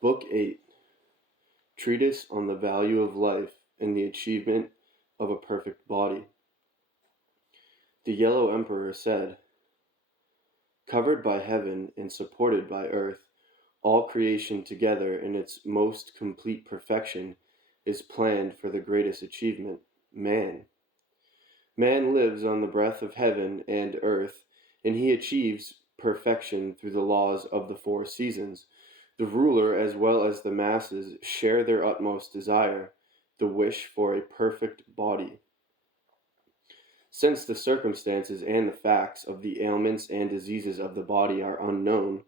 Book 8, Treatise on the Value of Life and the Achievement of a Perfect Body. The Yellow Emperor said, "Covered by heaven and supported by earth, all creation together in its most complete perfection is planned for the greatest achievement, man. Man lives on the breath of heaven and earth, and he achieves perfection through the laws of the four seasons. The ruler as well as the masses share their utmost desire, the wish for a perfect body. Since the circumstances and the facts of the ailments and diseases of the body are unknown,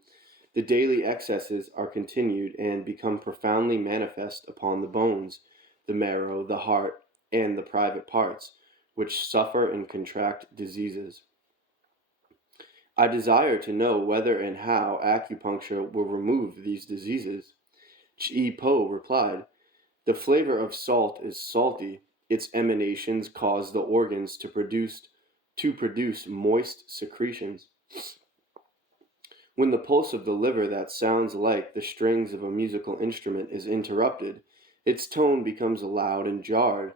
the daily excesses are continued and become profoundly manifest upon the bones, the marrow, the heart, and the private parts, which suffer and contract diseases. I desire to know whether and how acupuncture will remove these diseases." Chi Po replied, "The flavor of salt is salty. Its emanations cause the organs to produce moist secretions. When the pulse of the liver that sounds like the strings of a musical instrument is interrupted, its tone becomes loud and jarred.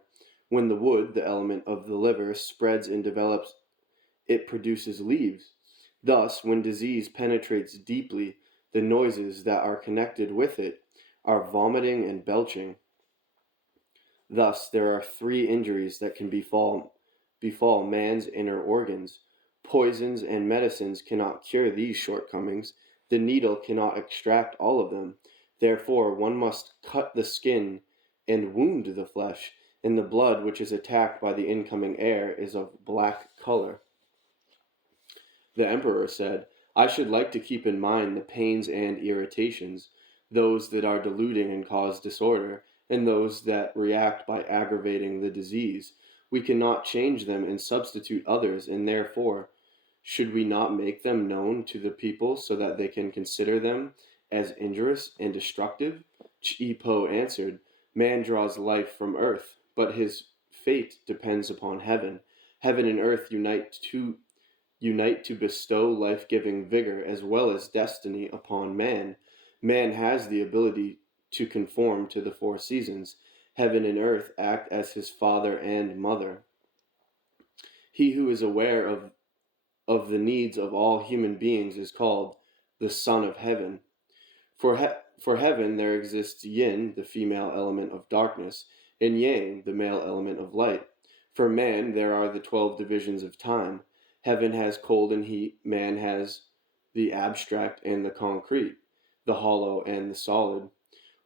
When the wood, the element of the liver, spreads and develops, it produces leaves. Thus, when disease penetrates deeply, the noises that are connected with it are vomiting and belching. Thus, there are three injuries that can befall man's inner organs. Poisons and medicines cannot cure these shortcomings. The needle cannot extract all of them. Therefore, one must cut the skin and wound the flesh, and the blood which is attacked by the incoming air is of black color." The emperor said, "I should like to keep in mind the pains and irritations, those that are deluding and cause disorder, and those that react by aggravating the disease. We cannot change them and substitute others, and therefore, should we not make them known to the people so that they can consider them as injurious and destructive?" Chi Po answered, "Man draws life from earth, but his fate depends upon heaven. Heaven and earth unite to bestow life-giving vigor as well as destiny upon man. Man has the ability to conform to the four seasons. Heaven and earth act as his father and mother. He who is aware of the needs of all human beings is called the Son of Heaven. For heaven there exists yin, the female element of darkness, and yang, the male element of light. For man there are the 12 divisions of time. Heaven has cold and heat, man has the abstract and the concrete, the hollow and the solid.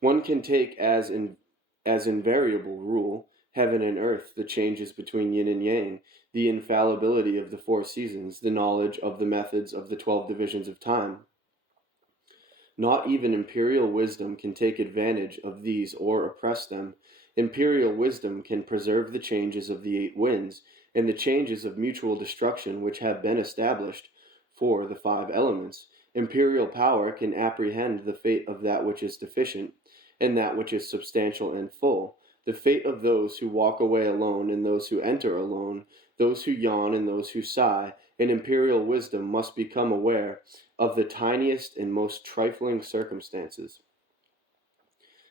One can take as invariable rule heaven and earth, the changes between yin and yang, the infallibility of the four seasons, the knowledge of the methods of the 12 divisions of time. Not even imperial wisdom can take advantage of these or oppress them. Imperial wisdom can preserve the changes of the 8 winds and the changes of mutual destruction which have been established for the 5 elements. Imperial power can apprehend the fate of that which is deficient and that which is substantial and full, the fate of those who walk away alone and those who enter alone, those who yawn and those who sigh, and imperial wisdom must become aware of the tiniest and most trifling circumstances."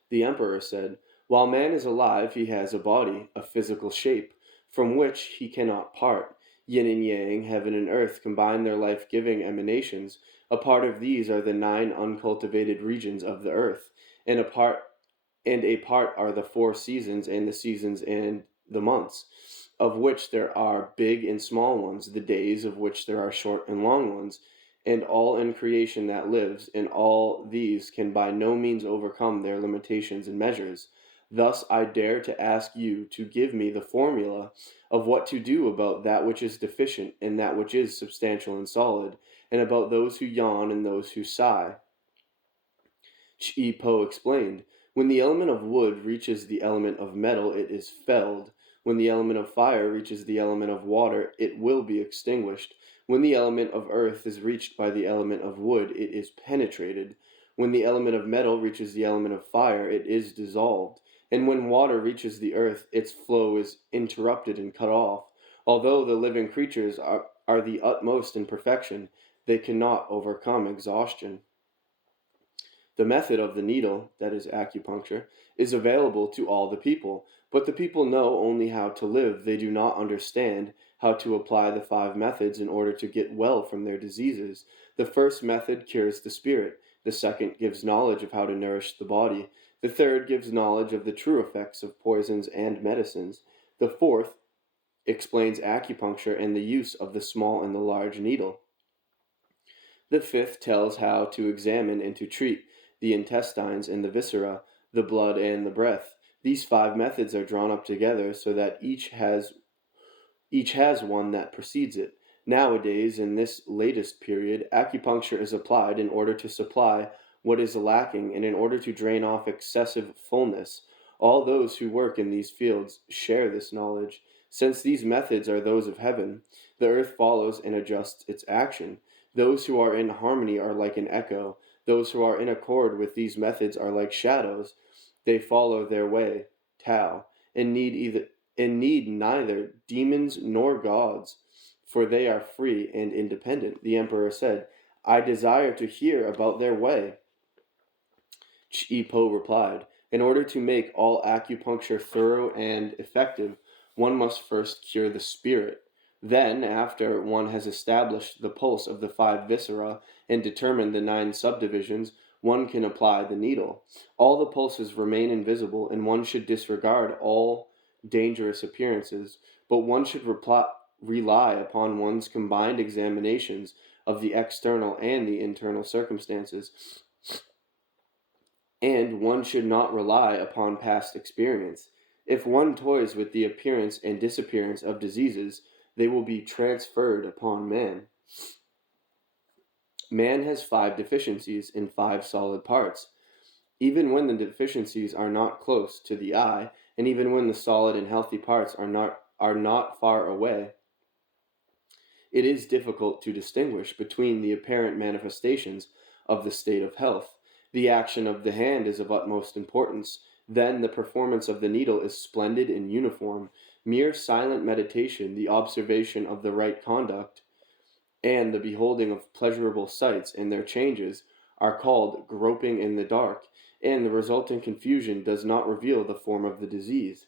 The emperor said, "While man is alive, he has a body, a physical shape, from which he cannot part. Yin and yang, heaven and earth, combine their life-giving emanations. A part of these are the 9 uncultivated regions of the earth, and a part are the 4 seasons and the seasons and the months, of which there are big and small ones, the days of which there are short and long ones, and all in creation that lives, and all these can by no means overcome their limitations and measures. Thus I dare to ask you to give me the formula of what to do about that which is deficient and that which is substantial and solid, and about those who yawn and those who sigh." Chi Po explained, "When the element of wood reaches the element of metal, it is felled. When the element of fire reaches the element of water, it will be extinguished. When the element of earth is reached by the element of wood, it is penetrated. When the element of metal reaches the element of fire, it is dissolved. And when water reaches the earth, its flow is interrupted and cut off. Although the living creatures are the utmost in perfection, they cannot overcome exhaustion." The method of the needle, that is acupuncture, is available to all the people, but the people know only how to live. They do not understand how to apply the five methods in order to get well from their diseases. The first method cures the spirit. The second gives knowledge of how to nourish the body. The third gives knowledge of the true effects of poisons and medicines. The fourth explains acupuncture and the use of the small and the large needle. The fifth tells how to examine and to treat the intestines and the viscera, the blood and the breath. These five methods are drawn up together so that each has one that precedes it. Nowadays, in this latest period, acupuncture is applied in order to supply what is lacking and in order to drain off excessive fullness. All those who work in these fields share this knowledge. Since these methods are those of heaven, the earth follows and adjusts its action. Those who are in harmony are like an echo. Those who are in accord with these methods are like shadows. They follow their way, Tao, and need neither demons nor gods, for they are free and independent. The emperor said, I desire to hear about their way. Chi Po replied, in order to make all acupuncture thorough and effective, one must first cure the spirit. Then, after one has established the pulse of the five viscera and determined the 9 subdivisions, one can apply the needle. All the pulses remain invisible, and one should disregard all dangerous appearances, but one should rely upon one's combined examinations of the external and the internal circumstances, and one should not rely upon past experience. If one toys with the appearance and disappearance of diseases, they will be transferred upon man. Man has 5 deficiencies in 5 solid parts. Even when the deficiencies are not close to the eye, and even when the solid and healthy parts are not far away, it is difficult to distinguish between the apparent manifestations of the state of health. The action of the hand is of utmost importance. Then the performance of the needle is splendid and uniform. Mere silent meditation, the observation of the right conduct, and the beholding of pleasurable sights and their changes are called groping in the dark, and the resulting confusion does not reveal the form of the disease.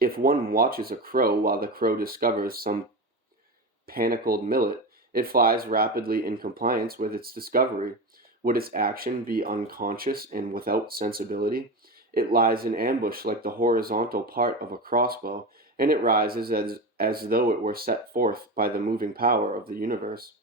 If one watches a crow while the crow discovers some panicled millet, it flies rapidly in compliance with its discovery. Would its action be unconscious and without sensibility? It lies in ambush like the horizontal part of a crossbow, and it rises as though it were set forth by the moving power of the universe.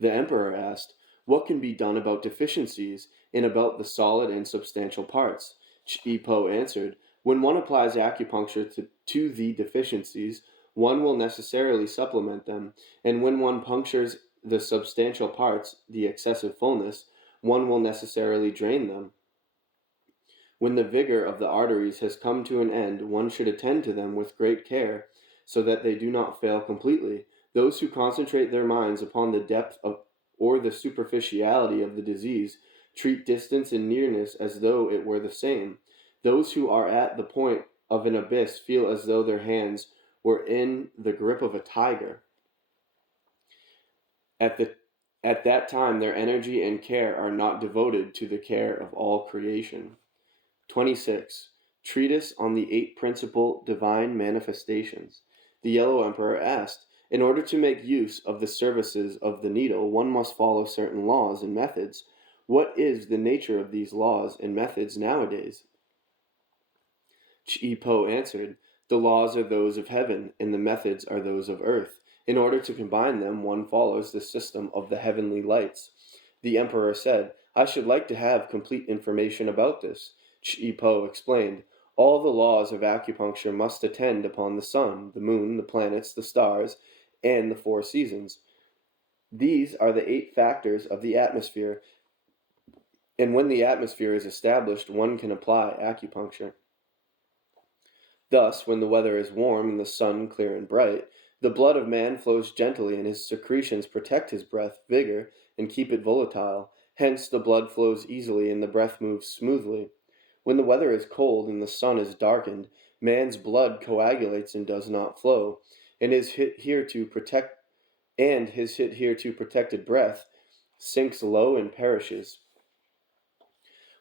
The emperor asked, what can be done about deficiencies and about the solid and substantial parts? Chi Po answered, when one applies acupuncture to the deficiencies, one will necessarily supplement them, and when one punctures the substantial parts, the excessive fullness, one will necessarily drain them. When the vigor of the arteries has come to an end, one should attend to them with great care, so that they do not fail completely. Those who concentrate their minds upon the depth of or the superficiality of the disease treat distance and nearness as though it were the same. Those who are at the point of an abyss feel as though their hands were in the grip of a tiger. At that time, their energy and care are not devoted to the care of all creation. 26. Treatise on the 8 principal divine manifestations. The Yellow Emperor asked, in order to make use of the services of the needle, one must follow certain laws and methods. What is the nature of these laws and methods nowadays? Chi Po answered, the laws are those of heaven, and the methods are those of earth. In order to combine them, one follows the system of the heavenly lights. The emperor said, I should like to have complete information about this. Chi Po explained, all the laws of acupuncture must attend upon the sun, the moon, the planets, the stars, and the 4 seasons. These are the 8 factors of the atmosphere, and when the atmosphere is established, one can apply acupuncture. Thus, when the weather is warm and the sun clear and bright, the blood of man flows gently, and his secretions protect his breath, vigor, and keep it volatile. Hence, the blood flows easily and the breath moves smoothly. When the weather is cold and the sun is darkened, man's blood coagulates and does not flow, and his hitherto protected breath sinks low and perishes.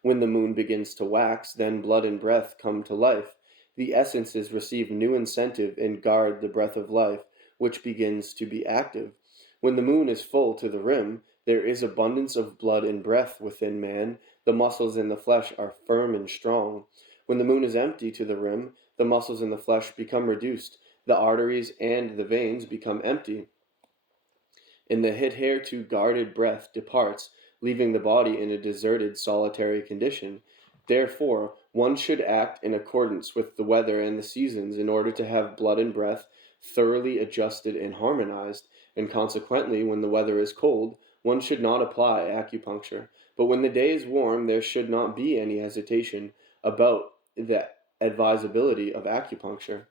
When the moon begins to wax, then blood and breath come to life. The essences receive new incentive and guard the breath of life, which begins to be active. When the moon is full to the rim, there is abundance of blood and breath within man. The muscles in the flesh are firm and strong. When the moon is empty to the rim, the muscles in the flesh become reduced. The arteries and the veins become empty, and the hitherto guarded breath departs, leaving the body in a deserted, solitary condition. Therefore, one should act in accordance with the weather and the seasons in order to have blood and breath thoroughly adjusted and harmonized, and consequently, when the weather is cold, one should not apply acupuncture. But when the day is warm, there should not be any hesitation about the advisability of acupuncture.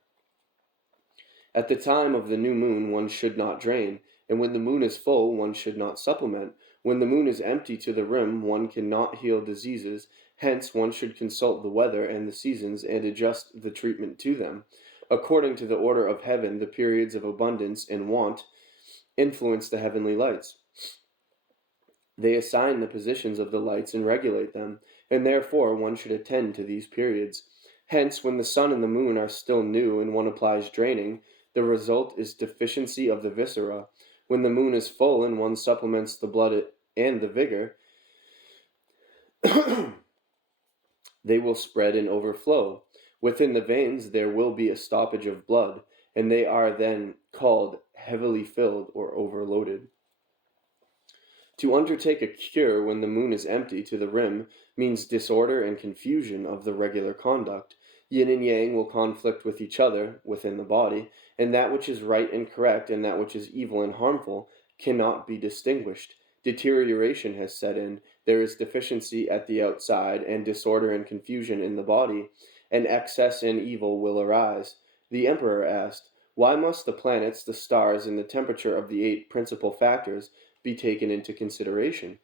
At the time of the new moon, one should not drain, and when the moon is full, one should not supplement. When the moon is empty to the rim, one cannot heal diseases. Hence, one should consult the weather and the seasons and adjust the treatment to them. According to the order of heaven, the periods of abundance and want influence the heavenly lights. They assign the positions of the lights and regulate them, and therefore one should attend to these periods. Hence, when the sun and the moon are still new and one applies draining, the result is deficiency of the viscera. When the moon is full and one supplements the blood and the vigor, they will spread and overflow. Within the veins there will be a stoppage of blood, and they are then called heavily filled or overloaded. To undertake a cure when the moon is empty to the rim means disorder and confusion of the regular conduct. Yin and yang will conflict with each other within the body, and that which is right and correct and that which is evil and harmful cannot be distinguished. Deterioration has set in, there is deficiency at the outside, and disorder and confusion in the body, and excess and evil will arise. The emperor asked, why must the planets, the stars, and the temperature of the 8 principal factors be taken into consideration?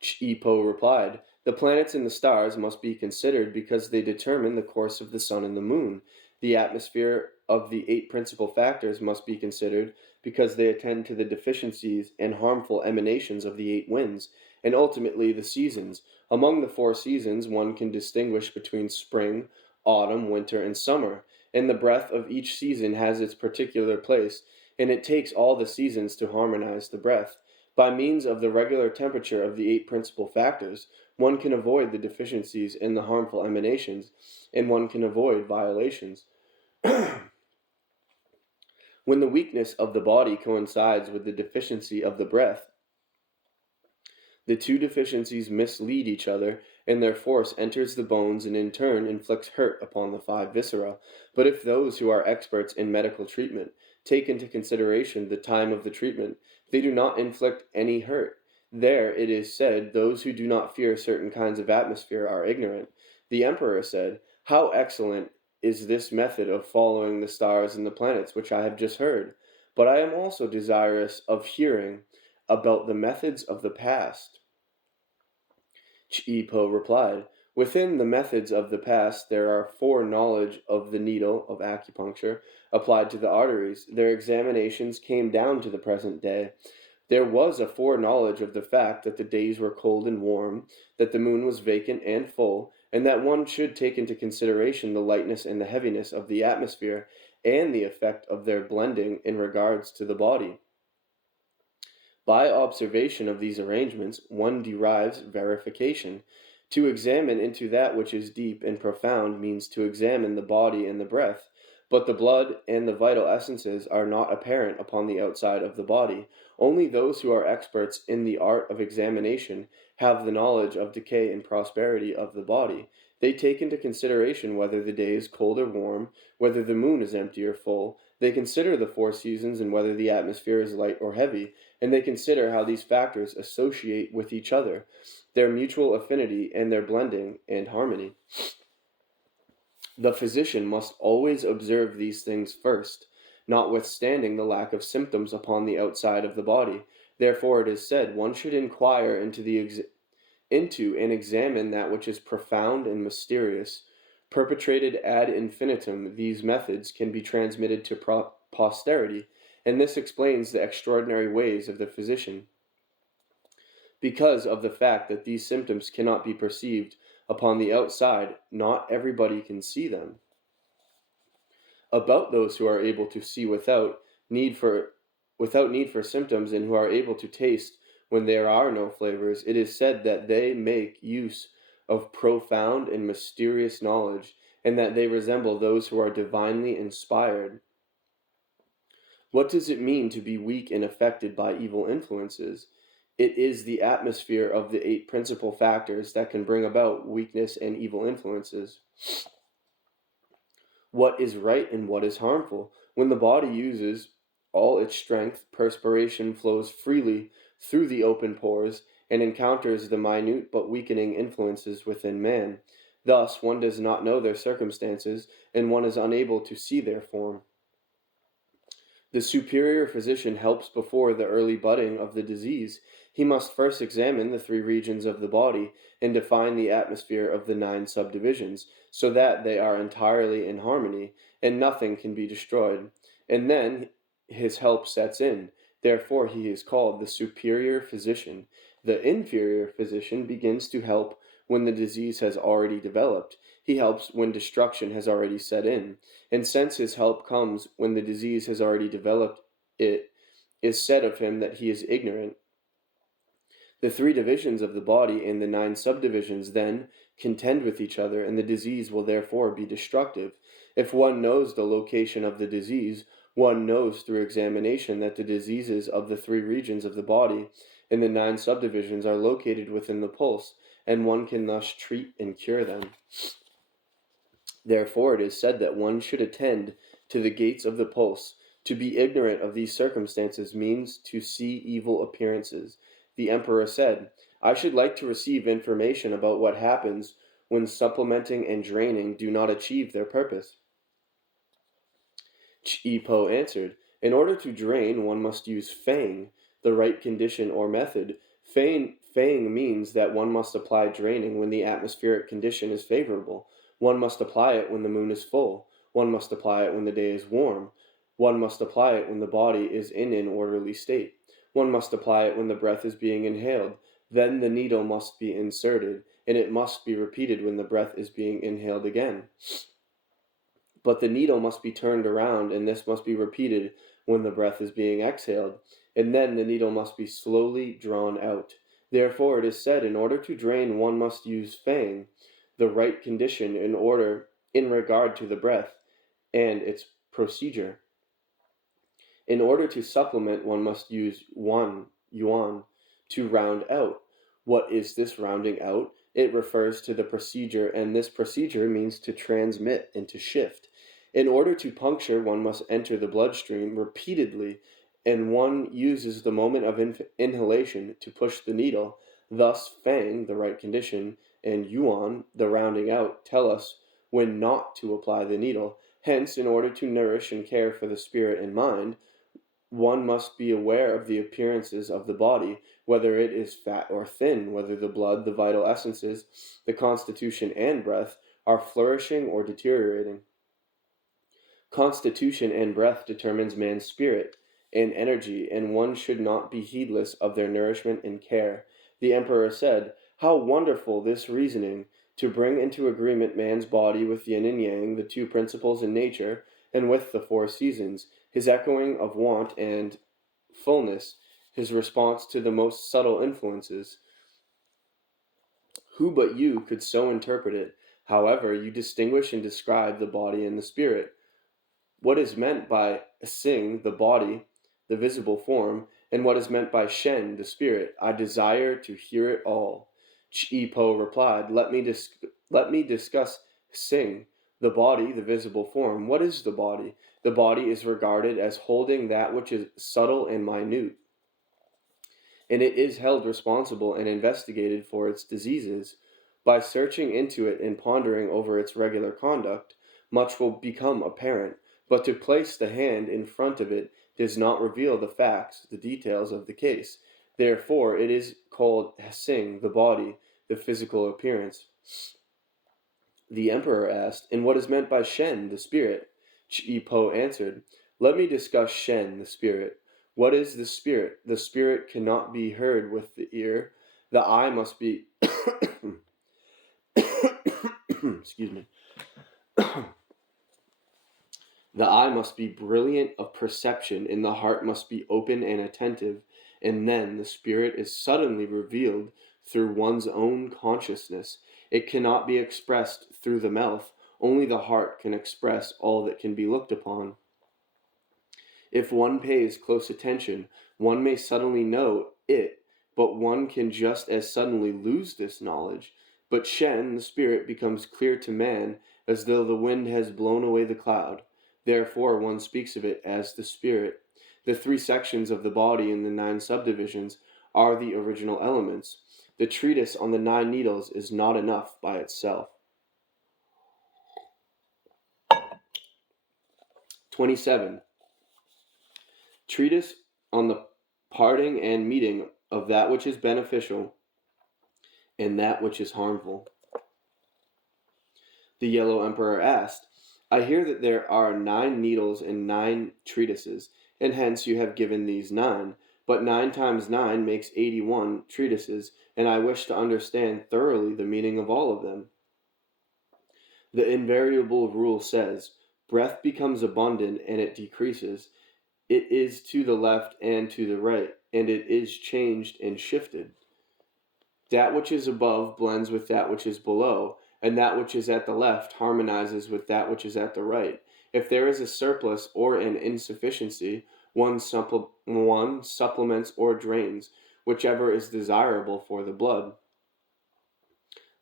Chi-Po replied, the planets and the stars must be considered because they determine the course of the sun and the moon. The atmosphere of the 8 principal factors must be considered because they attend to the deficiencies and harmful emanations of the 8 winds, and ultimately the seasons. Among the 4 seasons, one can distinguish between spring, autumn, winter, and summer, and the breath of each season has its particular place, and it takes all the seasons to harmonize the breath. By means of the regular temperature of the 8 principal factors, one can avoid the deficiencies and the harmful emanations, and one can avoid violations. When the weakness of the body coincides with the deficiency of the breath, the 2 deficiencies mislead each other, and their force enters the bones and in turn inflicts hurt upon the 5 viscera. But if those who are experts in medical treatment take into consideration the time of the treatment, they do not inflict any hurt. There, it is said, those who do not fear certain kinds of atmosphere are ignorant. The emperor said, how excellent is this method of following the stars and the planets which I have just heard. But I am also desirous of hearing about the methods of the past. Chi-Po replied, within the methods of the past there are foreknowledge of the needle of acupuncture applied to the arteries. Their examinations came down to the present day. There was a foreknowledge of the fact that the days were cold and warm, that the moon was vacant and full, and that one should take into consideration the lightness and the heaviness of the atmosphere, and the effect of their blending in regards to the body. By observation of these arrangements, one derives verification. To examine into that which is deep and profound means to examine the body and the breath, but the blood and the vital essences are not apparent upon the outside of the body. Only those who are experts in the art of examination have the knowledge of decay and prosperity of the body. They take into consideration whether the day is cold or warm, whether the moon is empty or full. They consider the 4 seasons and whether the atmosphere is light or heavy, and they consider how these factors associate with each other, their mutual affinity, and their blending and harmony. The physician must always observe these things first, notwithstanding the lack of symptoms upon the outside of the body. Therefore it is said, one should inquire into and examine that which is profound and mysterious. Perpetrated ad infinitum, these methods can be transmitted to posterity, and this explains the extraordinary ways of the physician. Because of the fact that these symptoms cannot be perceived upon the outside, not everybody can see them. About those who are able to see without need for symptoms, and who are able to taste when there are no flavors, it is said that they make use of profound and mysterious knowledge, and that they resemble those who are divinely inspired. What does it mean to be weak and affected by evil influences? It is the atmosphere of the 8 principal factors that can bring about weakness and evil influences. What is right and what is harmful? When the body uses all its strength, perspiration flows freely through the open pores and encounters the minute but weakening influences within man. Thus, one does not know their circumstances, and one is unable to see their form. The superior physician helps before the early budding of the disease. He must first examine the 3 regions of the body and define the atmosphere of the 9 subdivisions, so that they are entirely in harmony, and nothing can be destroyed. And then his help sets in. Therefore, he is called the superior physician. The inferior physician begins to help when the disease has already developed. He helps when destruction has already set in. And since his help comes when the disease has already developed, it is said of him that he is ignorant. The 3 divisions of the body and the 9 subdivisions then contend with each other, and the disease will therefore be destructive. If one knows the location of the disease, one knows through examination that the diseases of the 3 regions of the body and the 9 subdivisions are located within the pulse, and one can thus treat and cure them. Therefore it is said that one should attend to the gates of the pulse. To be ignorant of these circumstances means to see evil appearances. The emperor said, I should like to receive information about what happens when supplementing and draining do not achieve their purpose. Chi-Po answered, in order to drain, one must use Fang, the right condition or method. Fang means that one must apply draining when the atmospheric condition is favorable. One must apply it when the moon is full. One must apply it when the day is warm. One must apply it when the body is in an orderly state. One must apply it when the breath is being inhaled. Then the needle must be inserted, and it must be repeated when the breath is being inhaled again. But the needle must be turned around, and this must be repeated when the breath is being exhaled, and then the needle must be slowly drawn out. Therefore it is said, in order to drain, one must use Fang, the right condition in regard to the breath and its procedure. In order to supplement, one must use Yuan, to round out. What is this rounding out? It refers to the procedure, and this procedure means to transmit and to shift. In order to puncture, one must enter the bloodstream repeatedly, and one uses the moment of inhalation to push the needle. Thus, Fang, the right condition, and Yuan, the rounding out, tell us when not to apply the needle. Hence, in order to nourish and care for the spirit and mind, one must be aware of the appearances of the body, whether it is fat or thin, whether the blood, the vital essences, the constitution, and breath are flourishing or deteriorating. Constitution and breath determines man's spirit and energy, and one should not be heedless of their nourishment and care. The emperor said, how wonderful this reasoning, to bring into agreement man's body with yin and yang, the 2 principles in nature, and with the 4 seasons, his echoing of want and fullness, his response to the most subtle influences. Who but you could so interpret it? However, you distinguish and describe the body and the spirit. What is meant by Sing, the body, the visible form, and what is meant by Shen, the spirit? I desire to hear it all. Chi-Po replied, let me discuss Sing, the body, the visible form. What is the body? The body is regarded as holding that which is subtle and minute, and it is held responsible and investigated for its diseases. By searching into it and pondering over its regular conduct, much will become apparent, but to place the hand in front of it does not reveal the facts, the details of the case. Therefore, it is called Sing, the body, the physical appearance. The emperor asked, and what is meant by Shen, the spirit? Chi-Po answered, let me discuss Shen, the spirit. What is the spirit? The spirit cannot be heard with the ear, The eye must be excuse me. The eye must be brilliant of perception, and the heart must be open and attentive, and then the spirit is suddenly revealed through one's own consciousness. It cannot be expressed through the mouth, only the heart can express all that can be looked upon. If one pays close attention, one may suddenly know it, but one can just as suddenly lose this knowledge. But Shen, the spirit, becomes clear to man as though the wind has blown away the cloud. Therefore, one speaks of it as the spirit. The three sections of the body and the 9 subdivisions are the original elements. The treatise on the 9 needles is not enough by itself. 27. Treatise on the parting and meeting of that which is beneficial and that which is harmful. The Yellow Emperor asked, I hear that there are 9 needles and 9 treatises, and hence you have given these 9. But 9 times 9 makes 81 treatises, and I wish to understand thoroughly the meaning of all of them. The invariable rule says, breath becomes abundant and it decreases. It is to the left and to the right, and it is changed and shifted. That which is above blends with that which is below, and that which is at the left harmonizes with that which is at the right. If there is a surplus or an insufficiency, one supplements or drains, whichever is desirable for the blood.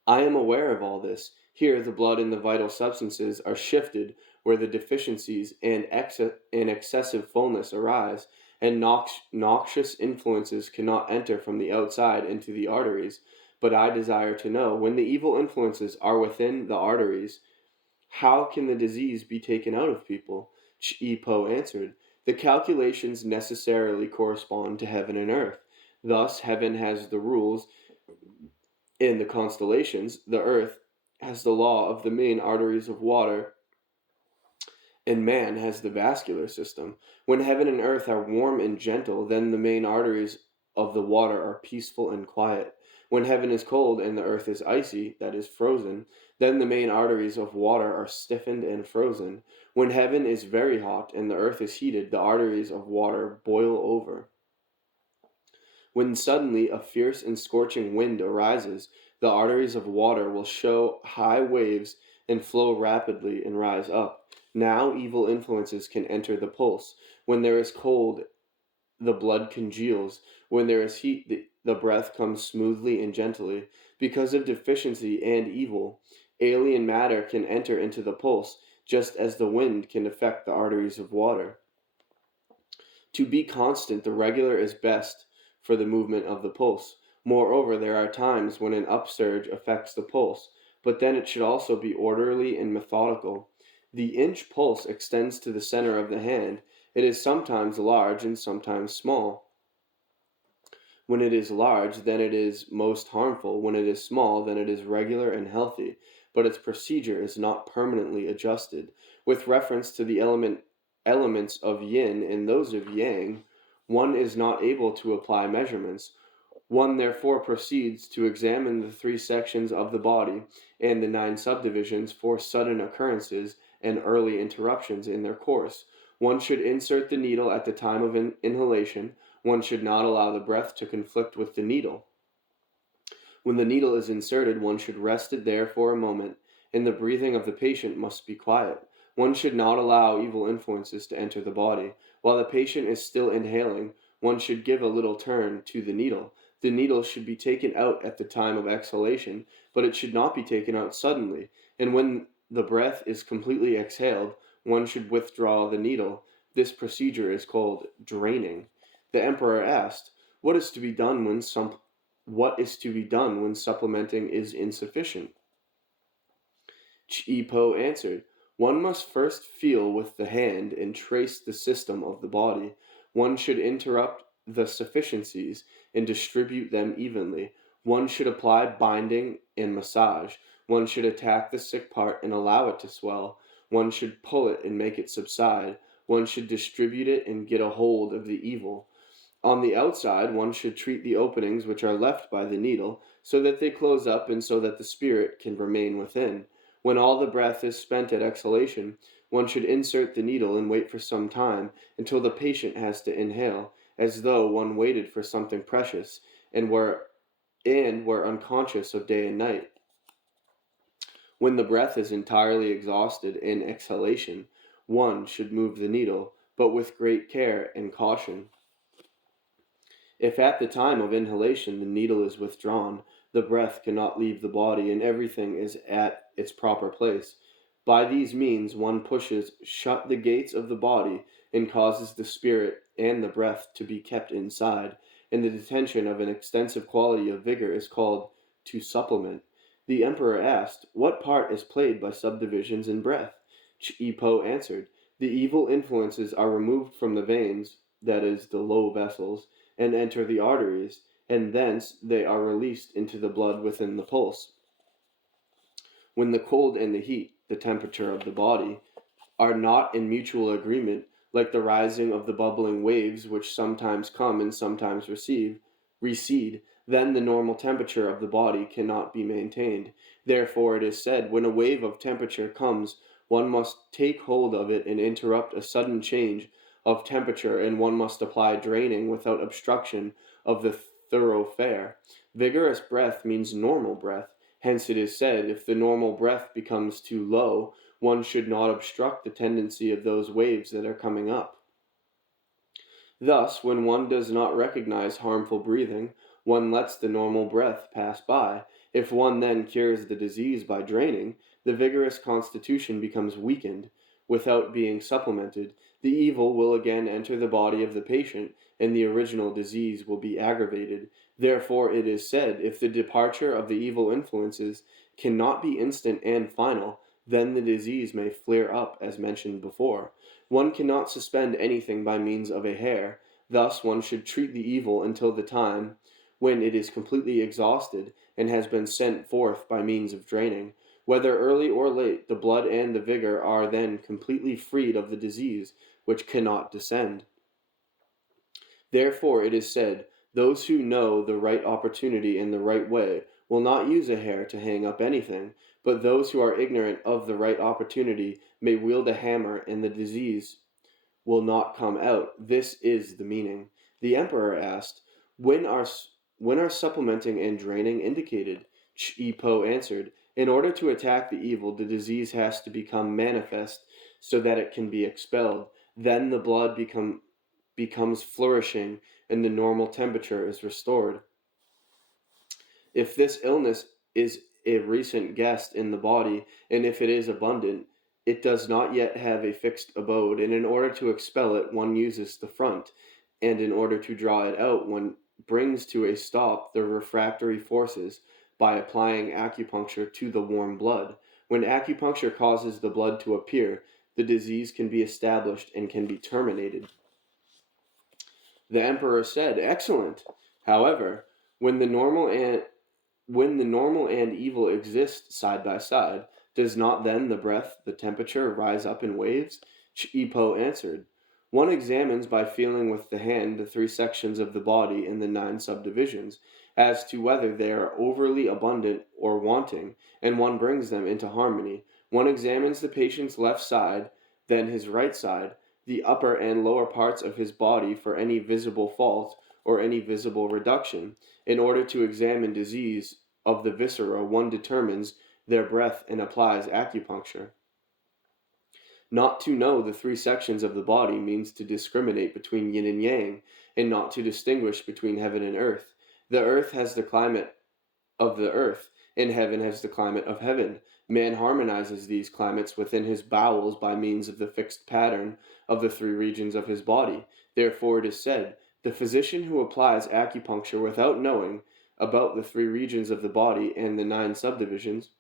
I am aware of all this. Here the blood and the vital substances are shifted where the deficiencies and excessive fullness arise, and noxious influences cannot enter from the outside into the arteries. But I desire to know, when the evil influences are within the arteries, how can the disease be taken out of people? Chi Po answered, the calculations necessarily correspond to heaven and earth. Thus, heaven has the rules in the constellations, the earth has the law of the main arteries of water, and man has the vascular system. When heaven and earth are warm and gentle, then the main arteries of the water are peaceful and quiet. When heaven is cold and the earth is icy, that is frozen, then the main arteries of water are stiffened and frozen. When heaven is very hot and the earth is heated, the arteries of water boil over. When suddenly a fierce and scorching wind arises, the arteries of water will show high waves and flow rapidly and rise up. Now evil influences can enter the pulse. When there is cold, the blood congeals. When there is heat, the breath comes smoothly and gently. Because of deficiency and evil, alien matter can enter into the pulse, just as the wind can affect the arteries of water. To be constant, the regular is best for the movement of the pulse. Moreover, there are times when an upsurge affects the pulse, but then it should also be orderly and methodical. The inch pulse extends to the center of the hand. It is sometimes large and sometimes small. When it is large, then it is most harmful. When it is small, then it is regular and healthy, but its procedure is not permanently adjusted. With reference to the elements of yin and those of yang, one is not able to apply measurements. One therefore proceeds to examine the 3 sections of the body and the 9 subdivisions for sudden occurrences and early interruptions in their course. One should insert the needle at the time of inhalation. One should not allow the breath to conflict with the needle. When the needle is inserted, one should rest it there for a moment, and the breathing of the patient must be quiet. One should not allow evil influences to enter the body. While the patient is still inhaling, one should give a little turn to the needle. The needle should be taken out at the time of exhalation, but it should not be taken out suddenly. And when the breath is completely exhaled, one should withdraw the needle. This procedure is called draining. The emperor asked, what is to be done when supplementing is insufficient? Chi Po answered, one must first feel with the hand and trace the system of the body. One should interrupt the sufficiencies and distribute them evenly. One should apply binding and massage. One should attack the sick part and allow it to swell. One should pull it and make it subside. One should distribute it and get a hold of the evil. On the outside, one should treat the openings which are left by the needle, so that they close up and so that the spirit can remain within. When all the breath is spent at exhalation, one should insert the needle and wait for some time until the patient has to inhale, as though one waited for something precious and were unconscious of day and night. When the breath is entirely exhausted in exhalation, one should move the needle, but with great care and caution. If at the time of inhalation the needle is withdrawn, the breath cannot leave the body and everything is at its proper place. By these means one pushes shut the gates of the body and causes the spirit and the breath to be kept inside, and the detention of an extensive quality of vigor is called to supplement. The emperor asked, "What part is played by subdivisions in breath?" Chipo answered, "The evil influences are removed from the veins, that is, the low vessels, and enter the arteries, and thence they are released into the blood within the pulse. When the cold and the heat, the temperature of the body, are not in mutual agreement, like the rising of the bubbling waves which sometimes come and sometimes recede, then the normal temperature of the body cannot be maintained. Therefore it is said, when a wave of temperature comes, one must take hold of it and interrupt a sudden change of temperature, and one must apply draining without obstruction of the thoroughfare. Vigorous breath means normal breath. Hence it is said, if the normal breath becomes too low, one should not obstruct the tendency of those waves that are coming up. Thus, when one does not recognize harmful breathing, one lets the normal breath pass by. If one then cures the disease by draining, the vigorous constitution becomes weakened. Without being supplemented, the evil will again enter the body of the patient, and the original disease will be aggravated. Therefore it is said, if the departure of the evil influences cannot be instant and final, then the disease may flare up as mentioned before. One cannot suspend anything by means of a hair. Thus one should treat the evil until the time when it is completely exhausted and has been sent forth by means of draining. Whether early or late, the blood and the vigor are then completely freed of the disease, which cannot descend. Therefore it is said, those who know the right opportunity and the right way will not use a hair to hang up anything, but those who are ignorant of the right opportunity may wield a hammer, and the disease will not come out. This is the meaning. The emperor asked, when are supplementing and draining indicated? Chipo answered, in order to attack the evil, the disease has to become manifest so that it can be expelled. Then the blood becomes flourishing and the normal temperature is restored. If this illness is a recent guest in the body, and if it is abundant, it does not yet have a fixed abode, and in order to expel it, one uses the front, and in order to draw it out, one brings to a stop the refractory forces by applying acupuncture to the warm blood. When acupuncture causes the blood to appear, the disease can be established and can be terminated. The emperor said, "Excellent. However, when the normal and evil exist side by side, does not then the breath, the temperature, rise up in waves?" Chipo answered, "One examines by feeling with the hand the 3 sections of the body and the 9 subdivisions, as to whether they are overly abundant or wanting, and one brings them into harmony. One examines the patient's left side, then his right side, the upper and lower parts of his body for any visible fault or any visible reduction. In order to examine disease of the viscera, one determines their breath and applies acupuncture. Not to know the 3 sections of the body means to discriminate between yin and yang, and not to distinguish between heaven and earth. The earth has the climate of the earth, and heaven has the climate of heaven. Man harmonizes these climates within his bowels by means of the fixed pattern of the 3 regions of his body. Therefore it is said, the physician who applies acupuncture without knowing about the 3 regions of the body and the 9 subdivisions,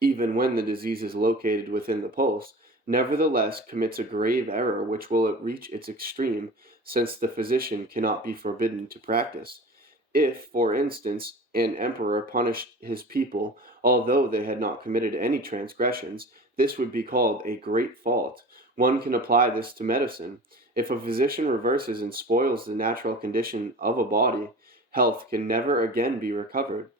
even when the disease is located within the pulse, nevertheless commits a grave error which will reach its extreme, since the physician cannot be forbidden to practice. If, for instance, an emperor punished his people, although they had not committed any transgressions, this would be called a great fault. One can apply this to medicine. If a physician reverses and spoils the natural condition of a body, health can never again be recovered.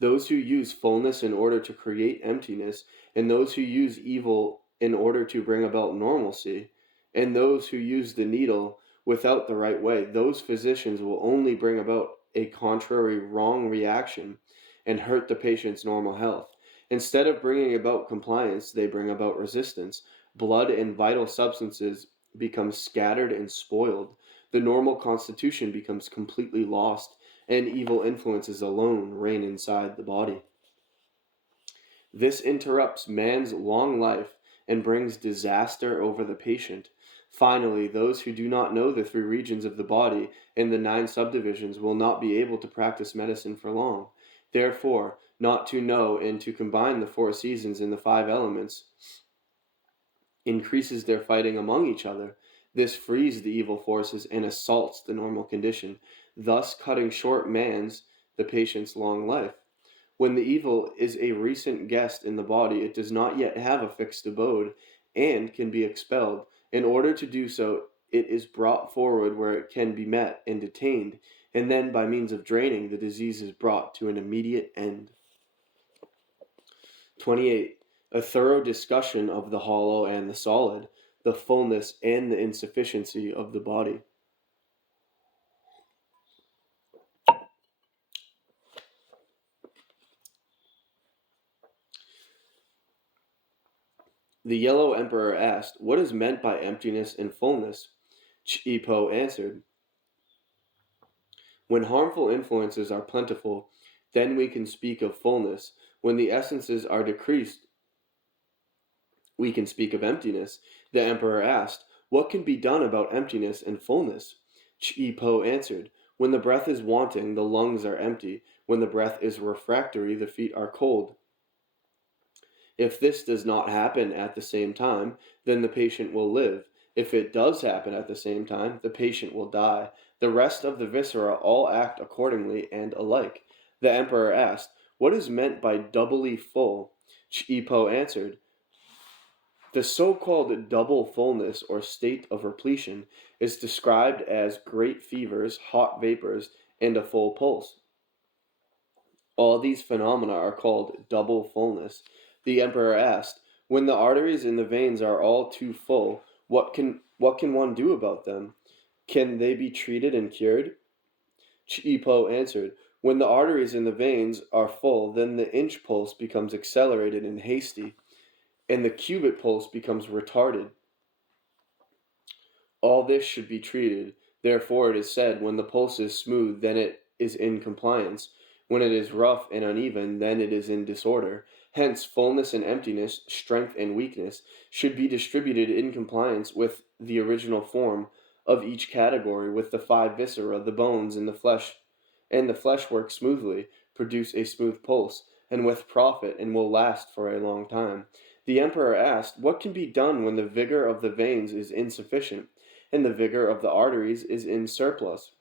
Those who use fullness in order to create emptiness, and those who use evil in order to bring about normalcy, and those who use the needle without the right way, those physicians will only bring about a contrary wrong reaction and hurt the patient's normal health. Instead of bringing about compliance, they bring about resistance. Blood and vital substances become scattered and spoiled. The normal constitution becomes completely lost, and evil influences alone reign inside the body. This interrupts man's long life and brings disaster over the patient. Finally, those who do not know the three regions of the body and the 9 subdivisions will not be able to practice medicine for long. Therefore, not to know and to combine the 4 seasons and the 5 elements increases their fighting among each other. This frees the evil forces and assaults the normal condition, thus cutting short the patient's long life. When the evil is a recent guest in the body, it does not yet have a fixed abode and can be expelled. In order to do so, it is brought forward where it can be met and detained, and then by means of draining, the disease is brought to an immediate end. 28. A thorough discussion of the hollow and the solid, the fullness and the insufficiency of the body. The Yellow Emperor asked, "What is meant by emptiness and fullness?" Chipo answered, "When harmful influences are plentiful, then we can speak of fullness. When the essences are decreased, we can speak of emptiness." The emperor asked, "What can be done about emptiness and fullness?" Chipo answered, "When the breath is wanting, the lungs are empty. When the breath is refractory, the feet are cold. If this does not happen at the same time, then the patient will live. If it does happen at the same time, the patient will die. The rest of the viscera all act accordingly and alike." The emperor asked, "What is meant by doubly full?" Chipo answered, "The so-called double fullness or state of repletion is described as great fevers, hot vapors, and a full pulse. All these phenomena are called double fullness." The emperor asked, "When the arteries in the veins are all too full, what can one do about them? Can they be treated and cured?" Chipo answered, "When the arteries in the veins are full, then the inch pulse becomes accelerated and hasty, and the cubit pulse becomes retarded. All this should be treated. Therefore it is said, when the pulse is smooth, then it is in compliance. When it is rough and uneven, then it is in disorder. Hence, fullness and emptiness, strength and weakness, should be distributed in compliance with the original form of each category, with the 5 viscera, the bones, and the flesh work smoothly, produce a smooth pulse, and with profit, and will last for a long time." The emperor asked, "What can be done when the vigor of the veins is insufficient, and the vigor of the arteries is in surplus?"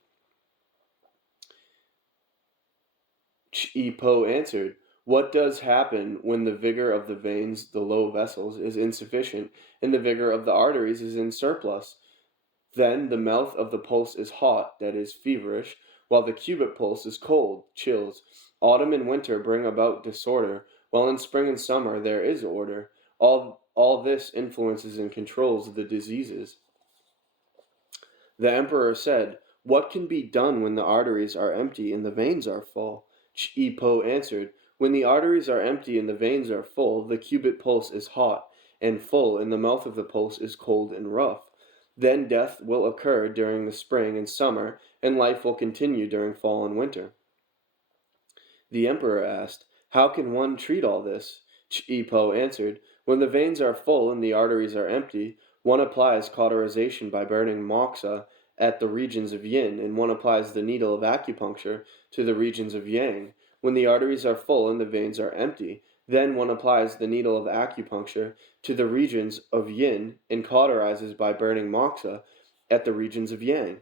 Chipo answered, "What does happen when the vigor of the veins, the low vessels, is insufficient, and the vigor of the arteries is in surplus? Then the mouth of the pulse is hot, that is, feverish, while the cubit pulse is cold, chills. Autumn and winter bring about disorder, while in spring and summer there is order. All this influences and controls the diseases." The emperor said, "What can be done when the arteries are empty and the veins are full?" Chipo answered, "When the arteries are empty and the veins are full, the cubit pulse is hot and full, and the mouth of the pulse is cold and rough. Then death will occur during the spring and summer, and life will continue during fall and winter." The emperor asked, "How can one treat all this?" Chipo answered, "When the veins are full and the arteries are empty, one applies cauterization by burning moxa at the regions of yin, and one applies the needle of acupuncture to the regions of yang. When the arteries are full and the veins are empty, then one applies the needle of acupuncture to the regions of yin and cauterizes by burning moxa at the regions of yang."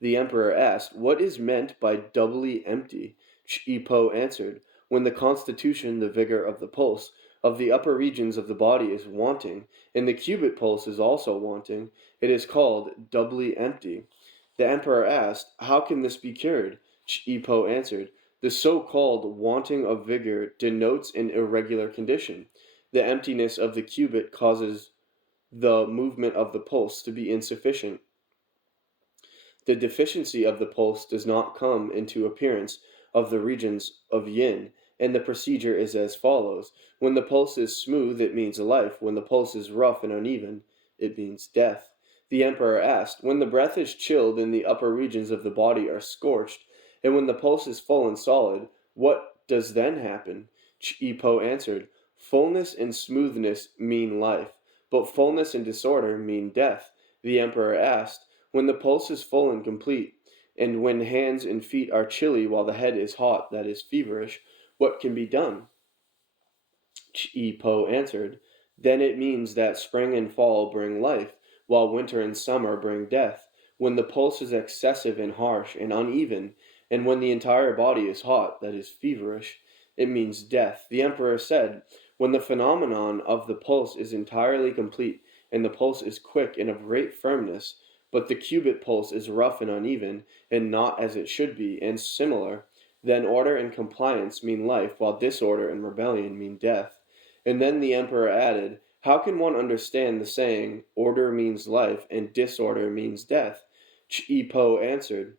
The emperor asked, "What is meant by doubly empty?" Chipo answered, "When the constitution, the vigor of the pulse, of the upper regions of the body is wanting, and the cubit pulse is also wanting, it is called doubly empty. The emperor asked, "How can this be cured?" Chipo answered, "The so-called wanting of vigor denotes an irregular condition. The emptiness of the cubit causes the movement of the pulse to be insufficient. The deficiency of the pulse does not come into appearance of the regions of yin, and the procedure is as follows. When the pulse is smooth, it means life. When the pulse is rough and uneven, it means death." The emperor asked, "When the breath is chilled and the upper regions of the body are scorched, and when the pulse is full and solid, what does then happen?" Chipo answered, "Fullness and smoothness mean life, but fullness and disorder mean death." The emperor asked, "When the pulse is full and complete, and when hands and feet are chilly while the head is hot, that is feverish, what can be done?" Chi-Po answered, "Then it means that spring and fall bring life, while winter and summer bring death. When the pulse is excessive and harsh and uneven, and when the entire body is hot, that is feverish, it means death." The emperor said, "When the phenomenon of the pulse is entirely complete, and the pulse is quick and of great firmness, but the cubit pulse is rough and uneven, and not as it should be, and similar, then order and compliance mean life, while disorder and rebellion mean death." And then the emperor added, "How can one understand the saying, 'Order means life, and disorder means death'?" Chi-Po answered,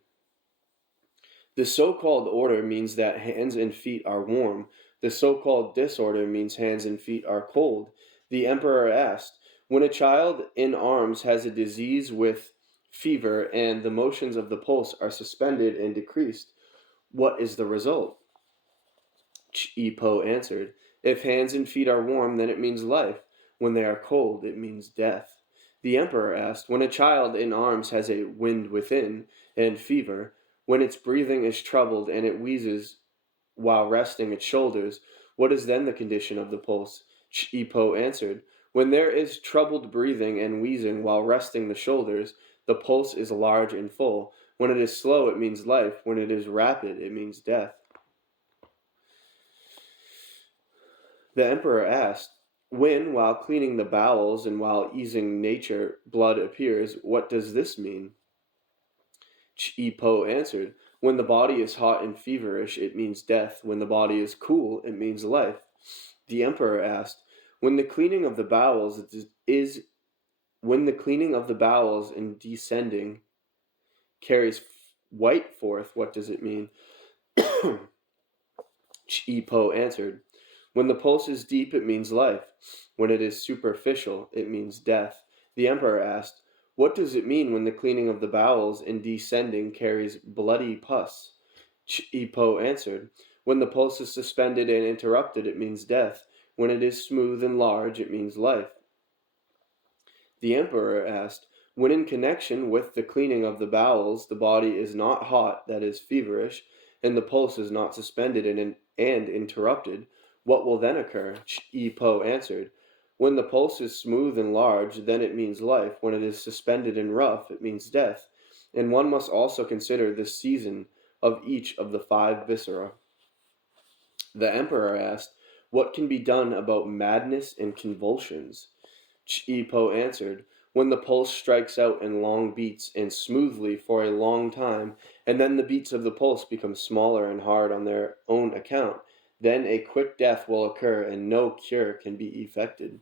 "The so-called order means that hands and feet are warm. The so-called disorder means hands and feet are cold." The emperor asked, "When a child in arms has a disease with fever, and the motions of the pulse are suspended and decreased, what is the result?" Chipo answered, "If hands and feet are warm, then it means life. When they are cold, it means death." The emperor asked, "When a child in arms has a wind within and fever, when its breathing is troubled and it wheezes while resting its shoulders, what is then the condition of the pulse?" Chipo answered, "When there is troubled breathing and wheezing while resting the shoulders, the pulse is large and full. When it is slow, it means life. When it is rapid, it means death." The emperor asked, "When, while cleaning the bowels and while easing nature, blood appears, what does this mean?" Chi-Po answered, "When the body is hot and feverish, it means death. When the body is cool, it means life." The emperor asked, "When the cleaning of the bowels is when the cleaning of the bowels in descending carries white forth, what does it mean?" Chi-Po answered, "When the pulse is deep, it means life. When it is superficial, it means death." The emperor asked, "What does it mean when the cleaning of the bowels in descending carries bloody pus?" Chi-Po answered, "When the pulse is suspended and interrupted, it means death. When it is smooth and large, it means life." The emperor asked, "When in connection with the cleaning of the bowels, the body is not hot, that is feverish, and the pulse is not suspended and interrupted, what will then occur?" Chi-Po answered, "When the pulse is smooth and large, then it means life. When it is suspended and rough, it means death. And one must also consider the season of each of the five viscera." The emperor asked, "What can be done about madness and convulsions?" Chi-Po answered, "When the pulse strikes out in long beats and smoothly for a long time, and then the beats of the pulse become smaller and hard on their own account, then a quick death will occur and no cure can be effected."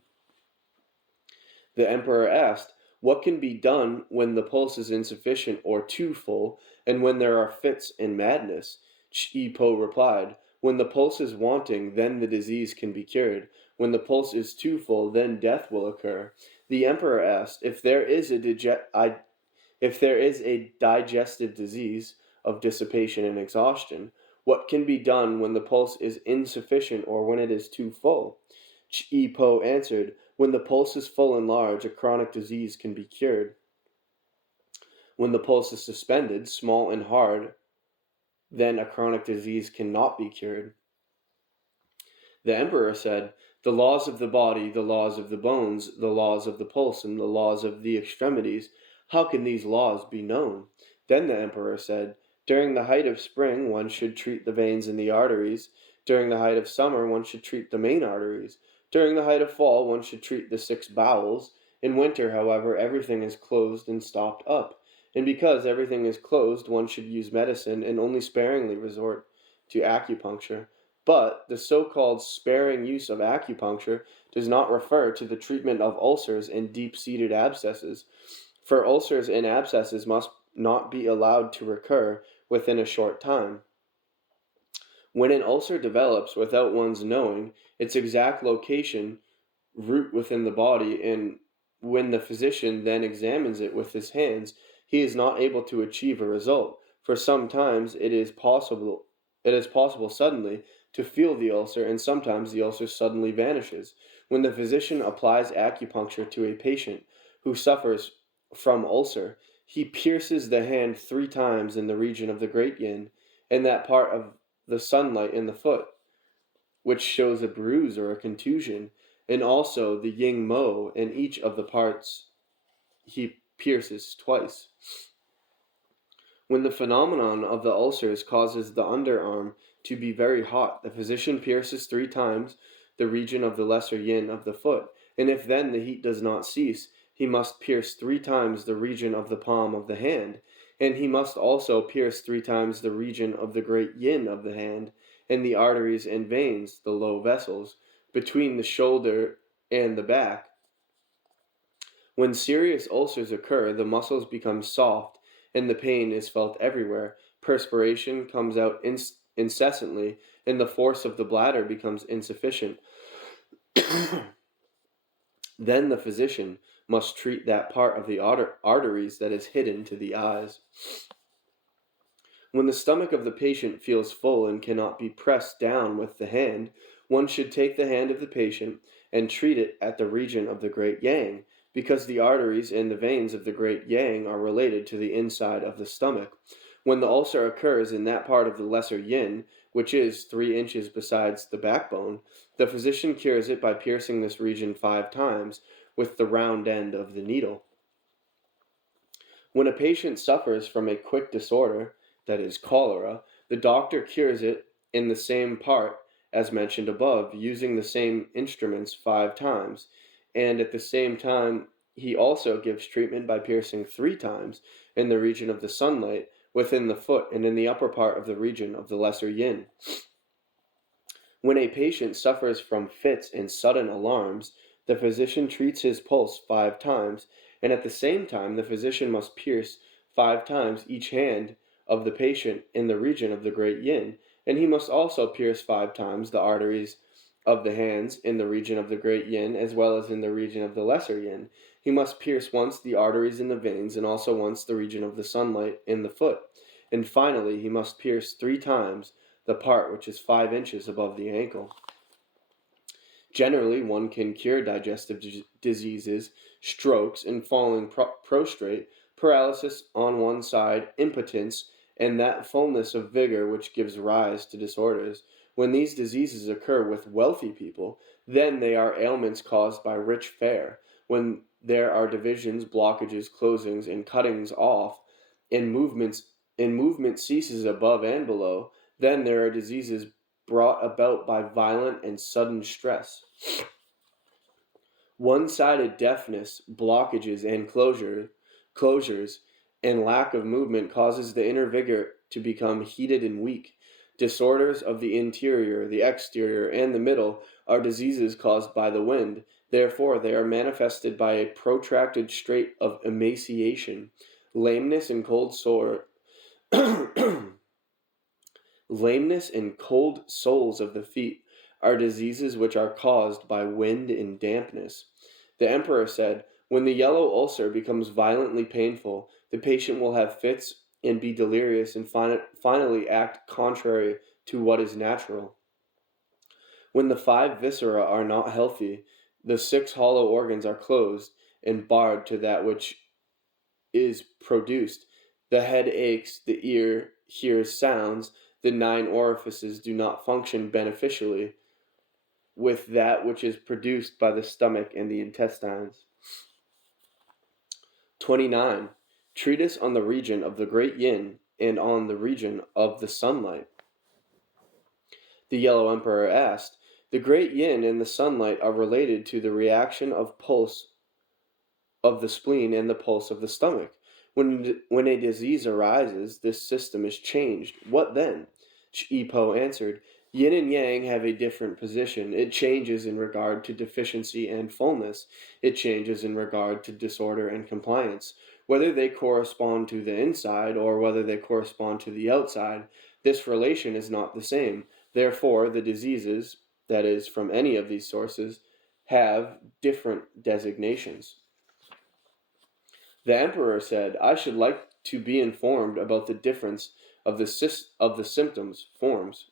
The emperor asked, "What can be done when the pulse is insufficient or too full, and when there are fits and madness?" Chi-Po replied, "When the pulse is wanting, then the disease can be cured. When the pulse is too full, then death will occur." The emperor asked, if there is a digestive disease of dissipation and exhaustion, what can be done when the pulse is insufficient or when it is too full?" Chi-Po answered, "When the pulse is full and large, a chronic disease can be cured. When the pulse is suspended, small and hard, then a chronic disease cannot be cured." The emperor said, "The laws of the body, the laws of the bones, the laws of the pulse, and the laws of the extremities, how can these laws be known?" Then the emperor said, "During the height of spring, one should treat the veins in the arteries. During the height of summer, one should treat the main arteries. During the height of fall, one should treat the six bowels. In winter, however, everything is closed and stopped up. And because everything is closed, one should use medicine and only sparingly resort to acupuncture. But the so called sparing use of acupuncture does not refer to the treatment of ulcers and deep seated abscesses, for ulcers and abscesses must not be allowed to recur within a short time. When an ulcer develops without one's knowing its exact location, root within the body, and when the physician then examines it with his hands, he is not able to achieve a result, for sometimes it is possible suddenly to feel the ulcer, and sometimes the ulcer suddenly vanishes. When the physician applies acupuncture to a patient who suffers from ulcer, he pierces the hand 3 times in the region of the great yin, and that part of the sunlight in the foot, which shows a bruise or a contusion, and also the yin mo in each of the parts he pierces twice. When the phenomenon of the ulcers causes the underarm to be very hot, the physician pierces 3 times the region of the lesser yin of the foot, and if then the heat does not cease, he must pierce 3 times the region of the palm of the hand, and he must also pierce 3 times the region of the great yin of the hand, and the arteries and veins, the low vessels, between the shoulder and the back. When serious ulcers occur, the muscles become soft and the pain is felt everywhere. Perspiration comes out incessantly, and the force of the bladder becomes insufficient. Then the physician must treat that part of the arteries that is hidden to the eyes. When the stomach of the patient feels full and cannot be pressed down with the hand, one should take the hand of the patient and treat it at the region of the great yang, because the arteries and the veins of the great yang are related to the inside of the stomach. When the ulcer occurs in that part of the lesser yin, which is 3 inches besides the backbone, the physician cures it by piercing this region 5 times with the round end of the needle. When a patient suffers from a quick disorder, that is cholera, the doctor cures it in the same part as mentioned above, using the same instruments 5 times, and at the same time he also gives treatment by piercing 3 times in the region of the sunlight within the foot and in the upper part of the region of the lesser yin. When a patient suffers from fits and sudden alarms, the physician treats his pulse 5 times, and at the same time the physician must pierce 5 times each hand of the patient in the region of the great yin, and he must also pierce 5 times the arteries of the hands in the region of the great yin as well as in the region of the lesser yin. He must pierce once the arteries in the veins and also once the region of the sunlight in the foot. And finally, he must pierce 3 times the part which is 5 inches above the ankle. Generally, one can cure digestive diseases, strokes, and falling prostrate, paralysis on one side, impotence, and that fullness of vigor which gives rise to disorders. When these diseases occur with wealthy people, then they are ailments caused by rich fare. When there are divisions, blockages, closings, and cuttings off, and movement ceases above and below, then there are diseases brought about by violent and sudden stress. One-sided deafness, blockages, and closures, and lack of movement causes the inner vigor to become heated and weak. Disorders of the interior, the exterior, and the middle are diseases caused by the wind. Therefore, they are manifested by a protracted state of emaciation, lameness, and cold sore. Lameness and cold soles of the feet are diseases which are caused by wind and dampness. The emperor said, when the yellow ulcer becomes violently painful, the patient will have fits and be delirious and finally act contrary to what is natural. When the 5 viscera are not healthy, the 6 hollow organs are closed and barred to that which is produced. The head aches, the ear hears sounds, the 9 orifices do not function beneficially with that which is produced by the stomach and the intestines. 29. Treatise on the region of the great yin and on the region of the sunlight. The yellow emperor asked, The great yin and the sunlight are related to the reaction of pulse of the spleen and the pulse of the stomach. When a disease arises, this system is changed. What then? Ipo answered, Yin and yang have a different position. It changes in regard to deficiency and fullness. It changes in regard to disorder and compliance. Whether they correspond to the inside or whether they correspond to the outside, this relation is not the same. Therefore, the diseases, that is, from any of these sources, have different designations. The emperor said, I should like to be informed about the difference of the symptoms forms.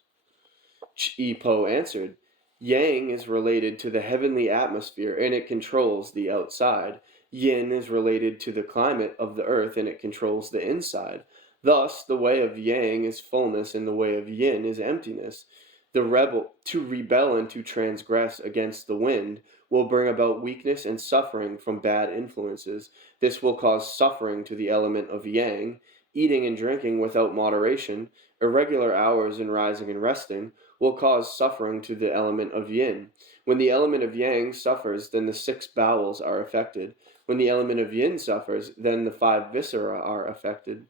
Chi Po answered, Yang is related to the heavenly atmosphere and it controls the outside. Yin is related to the climate of the earth and it controls the inside. Thus, the way of Yang is fullness and the way of Yin is emptiness. To rebel and to transgress against the wind will bring about weakness and suffering from bad influences. This will cause suffering to the element of Yang. Eating and drinking without moderation, irregular hours in rising and resting, will cause suffering to the element of Yin. When the element of Yang suffers, then the 6 bowels are affected. When the element of Yin suffers, then the 5 viscera are affected.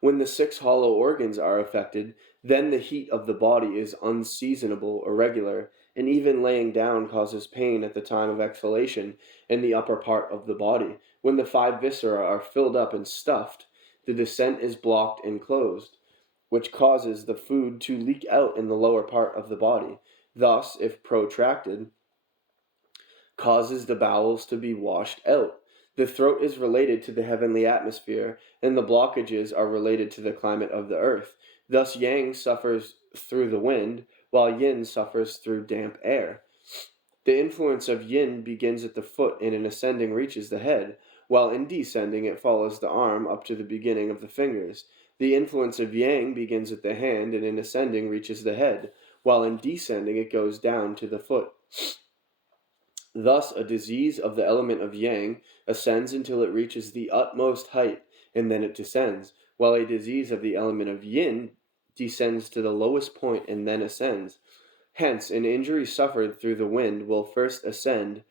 When the 6 hollow organs are affected, then the heat of the body is unseasonable, irregular, and even laying down causes pain at the time of exhalation in the upper part of the body. When the 5 viscera are filled up and stuffed, the descent is blocked and closed, which causes the food to leak out in the lower part of the body. Thus, if protracted, causes the bowels to be washed out. The throat is related to the heavenly atmosphere, and the blockages are related to the climate of the earth. Thus Yang suffers through the wind, while Yin suffers through damp air. The influence of Yin begins at the foot and in ascending reaches the head, while in descending it follows the arm up to the beginning of the fingers. The influence of Yang begins at the hand and in ascending reaches the head, while in descending it goes down to the foot. Thus, a disease of the element of Yang ascends until it reaches the utmost height, and then it descends, while a disease of the element of Yin descends to the lowest point and then ascends. Hence, an injury suffered through the wind will first ascend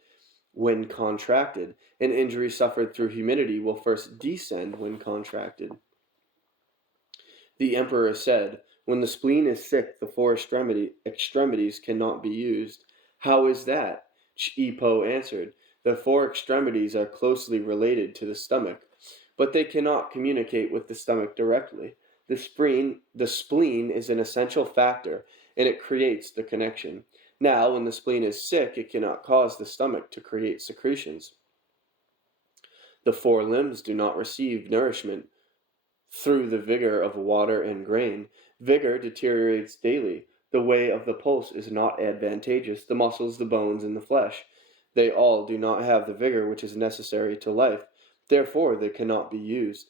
when contracted. An injury suffered through humidity will first descend when contracted. The emperor said, When the spleen is sick, the 4 extremities cannot be used. How is that? Ipo answered, The 4 extremities are closely related to the stomach, but they cannot communicate with the stomach directly. The spleen is an essential factor, and it creates the connection. Now, when the spleen is sick, it cannot cause the stomach to create secretions. The 4 limbs do not receive nourishment through the vigor of water and grain. Vigor deteriorates daily. The way of the pulse is not advantageous. The muscles, the bones, and the flesh, they all do not have the vigor which is necessary to life. Therefore, they cannot be used.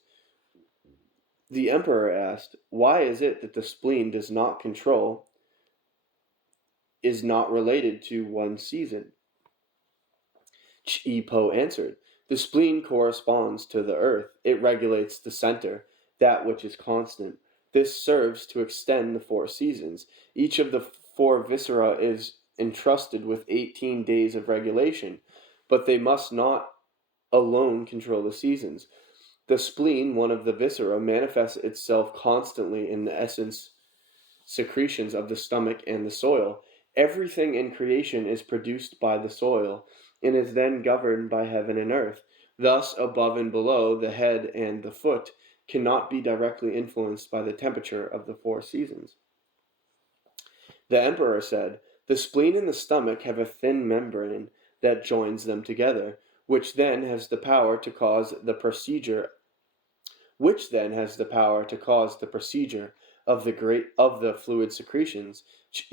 The emperor asked, Why is it that the spleen is not related to one season? Chi-Po answered, The spleen corresponds to the earth. It regulates the center, that which is constant. This serves to extend the 4 seasons. Each of the 4 viscera is entrusted with 18 days of regulation, but they must not alone control the seasons. The spleen, one of the viscera, manifests itself constantly in the essence secretions of the stomach and the soil. Everything in creation is produced by the soil and is then governed by heaven and earth. Thus, above and below, the head and the foot cannot be directly influenced by the temperature of the 4 seasons. The emperor said, The spleen and the stomach have a thin membrane that joins them together, which then has the power to cause the procedure of the fluid secretions.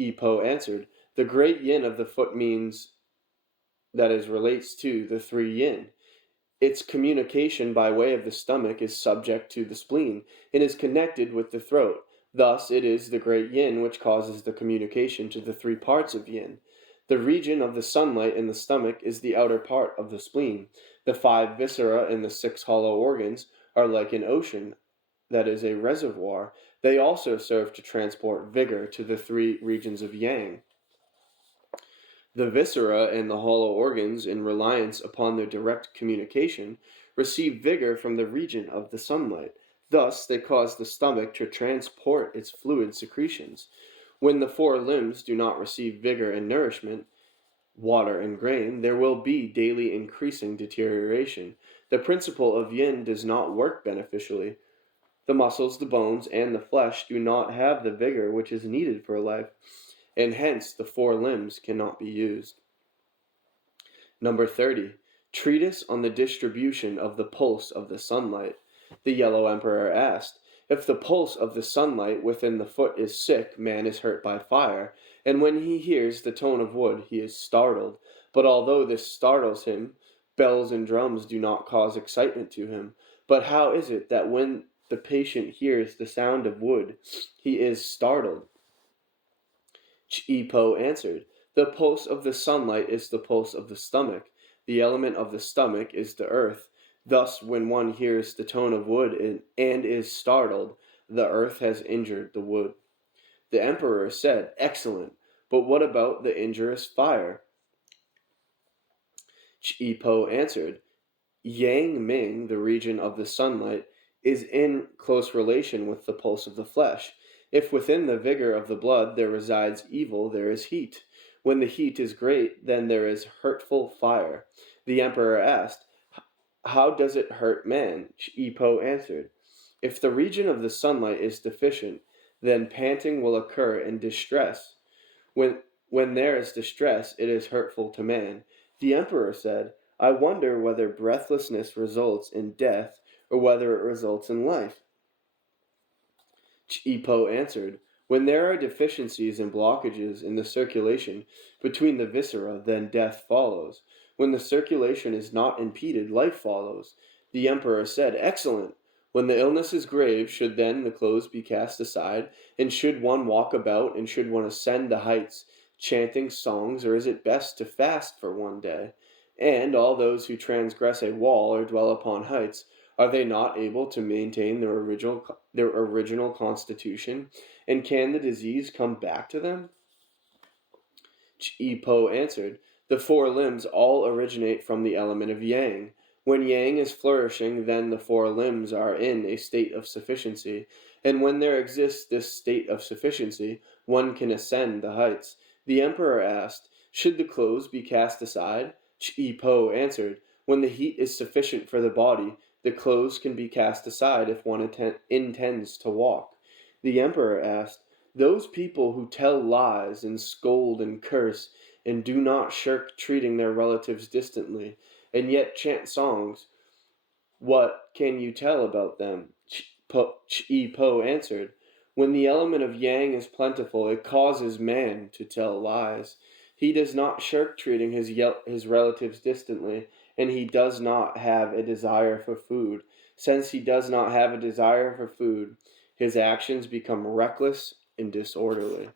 Ipo answered, The great yin of the foot means relates to the 3 yin. Its communication by way of the stomach is subject to the spleen and is connected with the throat. Thus it is the great yin which causes the communication to the 3 parts of yin. The region of the sunlight in the stomach is the outer part of the spleen. The 5 viscera and the 6 hollow organs are like an ocean, that is a reservoir. They also serve to transport vigor to the 3 regions of yang. The viscera and the hollow organs, in reliance upon their direct communication, receive vigor from the region of the sunlight. Thus, they cause the stomach to transport its fluid secretions. When the four limbs do not receive vigor and nourishment, water and grain, there will be daily increasing deterioration. The principle of yin does not work beneficially. The muscles, the bones, and the flesh do not have the vigor which is needed for life, and hence the four limbs cannot be used. Number 30. Treatise on the distribution of the pulse of the sunlight. The Yellow Emperor asked, if the pulse of the sunlight within the foot is sick, man is hurt by fire, and when he hears the tone of wood, he is startled. But although this startles him, bells and drums do not cause excitement to him. But how is it that when the patient hears the sound of wood, he is startled? Chi-Po answered, the pulse of the sunlight is the pulse of the stomach. The element of the stomach is the earth. Thus, when one hears the tone of wood and is startled, the earth has injured the wood. The emperor said, excellent, but what about the injurious fire? Chi-Po answered, Yang Ming, the region of the sunlight, is in close relation with the pulse of the flesh. If within the vigor of the blood there resides evil, there is heat. When the heat is great, then there is hurtful fire. The emperor asked, how does it hurt man? Chi-Po answered, if the region of the sunlight is deficient, then panting will occur and distress. When there is distress, it is hurtful to man. The emperor said, I wonder whether breathlessness results in death or whether it results in life. Chi-Po answered, when there are deficiencies and blockages in the circulation between the viscera, then death follows. When the circulation is not impeded, life follows. The emperor said, excellent. When the illness is grave, should then the clothes be cast aside? And should one walk about, and should one ascend the heights, chanting songs, or is it best to fast for one day? And all those who transgress a wall or dwell upon heights, are they not able to maintain their original constitution? And can the disease come back to them? Chi-Po answered, the four limbs all originate from the element of yang. When yang is flourishing, then the four limbs are in a state of sufficiency. And when there exists this state of sufficiency, one can ascend the heights. The emperor asked, should the clothes be cast aside? Chi-Po answered, when the heat is sufficient for the body, the clothes can be cast aside if one intends to walk. The emperor asked, those people who tell lies and scold and curse and do not shirk treating their relatives distantly, and yet chant songs, what can you tell about them? Chi-Po answered, when the element of yang is plentiful, it causes man to tell lies. He does not shirk treating his relatives distantly, and he does not have a desire for food. Since he does not have a desire for food, his actions become reckless and disorderly.